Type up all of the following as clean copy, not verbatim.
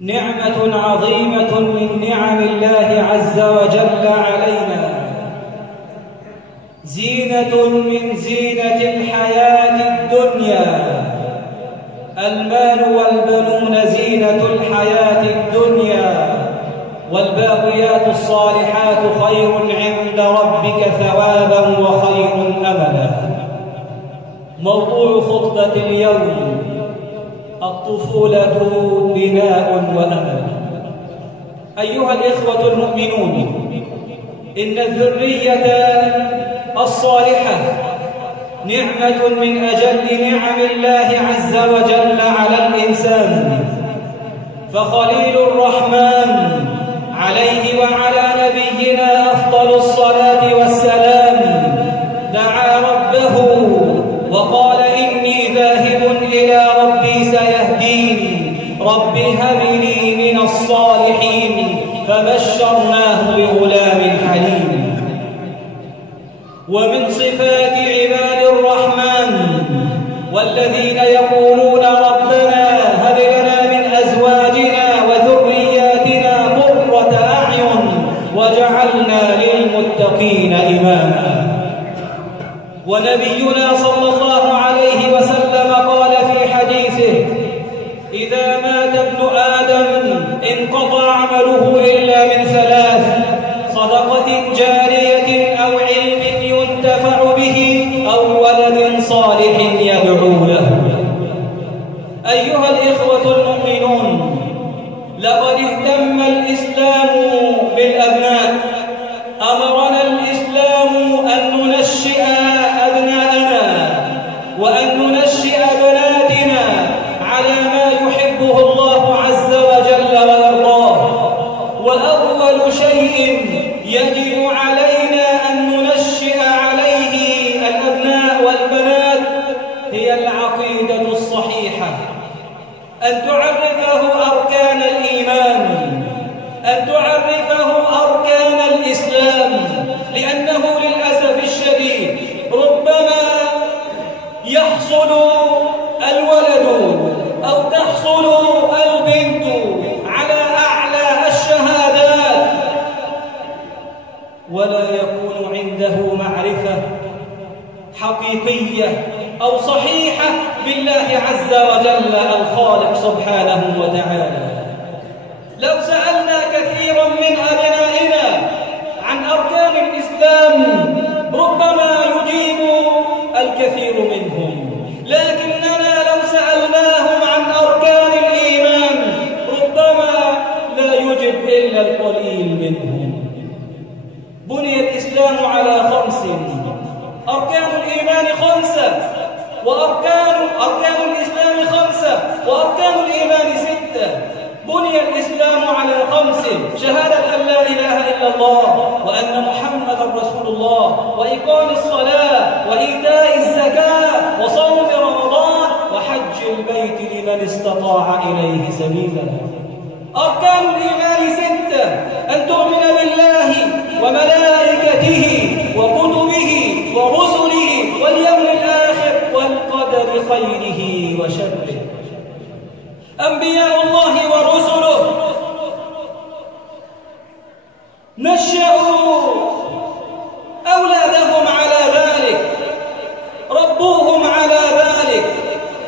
نعمة عظيمة من نعم الله عز وجل علينا، زينة من زينة الحياة الدنيا. المال والبنون زينة الحياة الدنيا، والباقيات الصالحات خير عند ربك ثوابا وخير أملا. موضوع خطبة اليوم: الطفولة بناء وأمل. أيها الإخوة المؤمنون، إن الذرية الصالحة نعمة من أجل نعم الله عز وجل على الإنسان، فخليل الرحمن عليه وعلى نبينا أفضل الصلاة والسلام دعا ربه وقال: إني ذاهب إلى ربي سيهدين، رب هب لي من الصالحين، فبشرناه بغلام حليم. ومن صفات عباد الرحمن والذين يقولون: ربنا هب لنا من أزواجنا وذرياتنا قرة أعين واجعلنا للمتقين إماما. ونبينا صلى الله عليه وسلم قال في حديثه: إذا مات ابن آدم انقطع عمله إلا من ثلاث: صدقة جارية أو علم ينتفع به أو ولد صالح يدعو له. أيها الإخوة المؤمنون، لقد اهتم الإسلام بالأبناء. أمرنا الإسلام أن ننشئ أبناءنا وأن ننشئ بناتنا على ما يحبه الله عز وجل ويرضاه. وأول شيء يجب علينا أن ننشئ عليه الأبناء والبنات هي العقيدة الصحيحة، أن تعرفه أركان الإيمان، أن تعرفه أركان الإسلام، لأنه للأسف الشديد ربما يحصل الولد أو تحصل البنت على أعلى الشهادات ولا يكون عنده معرفة حقيقية أو صحيحة بالله عز وجل الخالق سبحانه وتعالى. لو سألنا كثيرا من أبنائنا عن أركان الإسلام ربما يجيب الكثير منهم، لكننا لو سألناهم عن أركان الإيمان ربما لا يجب إلا القليل منهم. بني الإسلام على 5: أركان الإيمان 5، أركان الإسلام 5، وأركان الإيمان 6. بني الإسلام على 5: شهادة أن لا إله إلا الله وأن محمدا رسول الله، وإقام الصلاة، وإيتاء الزكاة، وصوم رمضان، وحج البيت لمن استطاع إليه سبيلا. أركان الإيمان 6: أن تؤمن بالله وملائكته وكتبه ورسله واليوم الآخر والقدر خيره وشره. أنبياء الله ورسله نشأوا أولادهم على ذلك، ربوهم على ذلك،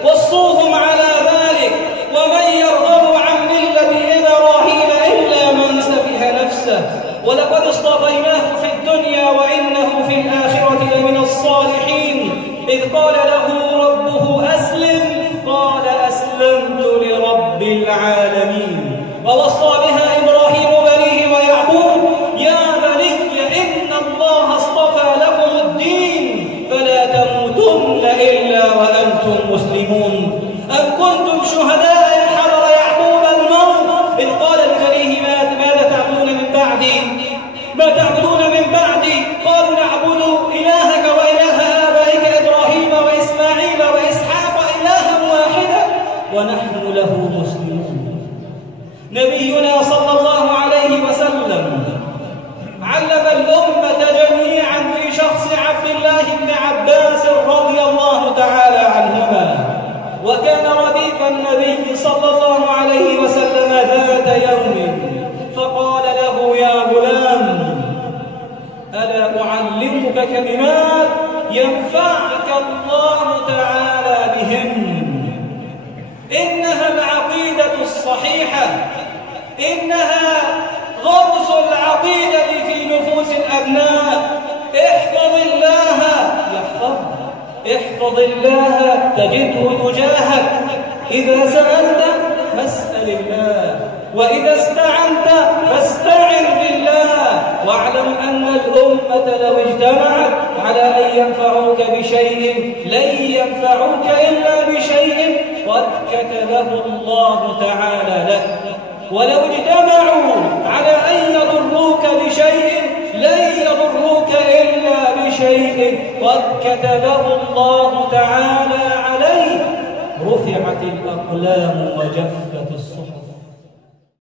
وصوهم على ذلك. ومن يرغب عن ملة إبراهيم إلا من سفه نفسه ولقد اصطفيناه في الدنيا وإنه في الآخرة لمن الصالحين. إذ قال له ربه أسلم قال أسلمت لرب العالمين. ووصى بها إبراهيم بنيه ويعقوب: يا بني إن الله اصطفى لكم الدين فلا تموتن إلا وأنتم مسلمون. أم كنتم شهداء إذ حضر يعقوب الموت إذ قال لبنيه ماذا تعبدون من بعدي؟ ما تعبدون من بعدي؟ قالوا نعبد إلهك وإله آبائك إبراهيم وإسماعيل وإسحاق إلها واحدا ونحن له مسلمون. نبينا صلى الله عليه وسلم علم الأمة جميعا في شخص عبد الله بن عباس رضي الله تعالى عنهما، وكان رديف النبي صلى الله عليه وسلم ذات إنها غرس العقيدة في نفوس الأبناء. احفظ الله يحفظك، احفظ الله تجده تجاهك. إذا سألت فاسأل الله، وإذا استعنت فاستعن بالله. واعلم أن الأمة لو اجتمعت على أن ينفعوك بشيء لن ينفعوك إلا بشيء قد كتبه الله تعالى لك. ولو اجتمعوا على أن يضروك بشيء لن يضروك إلا بشيء قد كتبه الله تعالى عليك. رفعت الأقلام وجفت الصحف.